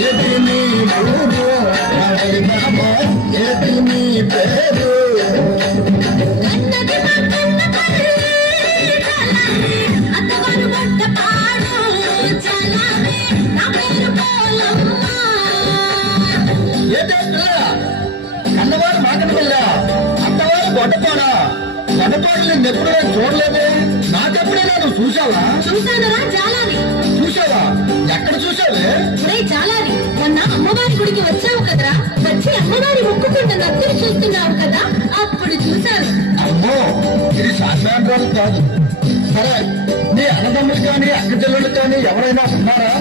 ఏది నీ ఊరు ఏది నీ పేరు కన్నవారు మాటను వెళ్ళా అత్తవారు గొడ్డపాడా గొడ్డపాడు నేను ఎప్పుడైనా చూడలేదే నాకెప్పుడైనా నువ్వు చూసావా? చూసానరా జాలాని. చూసావా? ఎక్కడ చూసావే? జాలాని మొన్న అమ్మవారి గుడికి వచ్చావు కదరా, వచ్చి అమ్మవారి మొక్కుకుంటున్న నత్తిని చూస్తున్నావు కదా, అప్పుడు చూశాను. అమ్మో ఇది సాధారణ కాదు. సరే నీ అన్నదమ్ములు కానీ అక్క చెల్లెళ్ళు కానీ ఎవరైనా ఉన్నారా?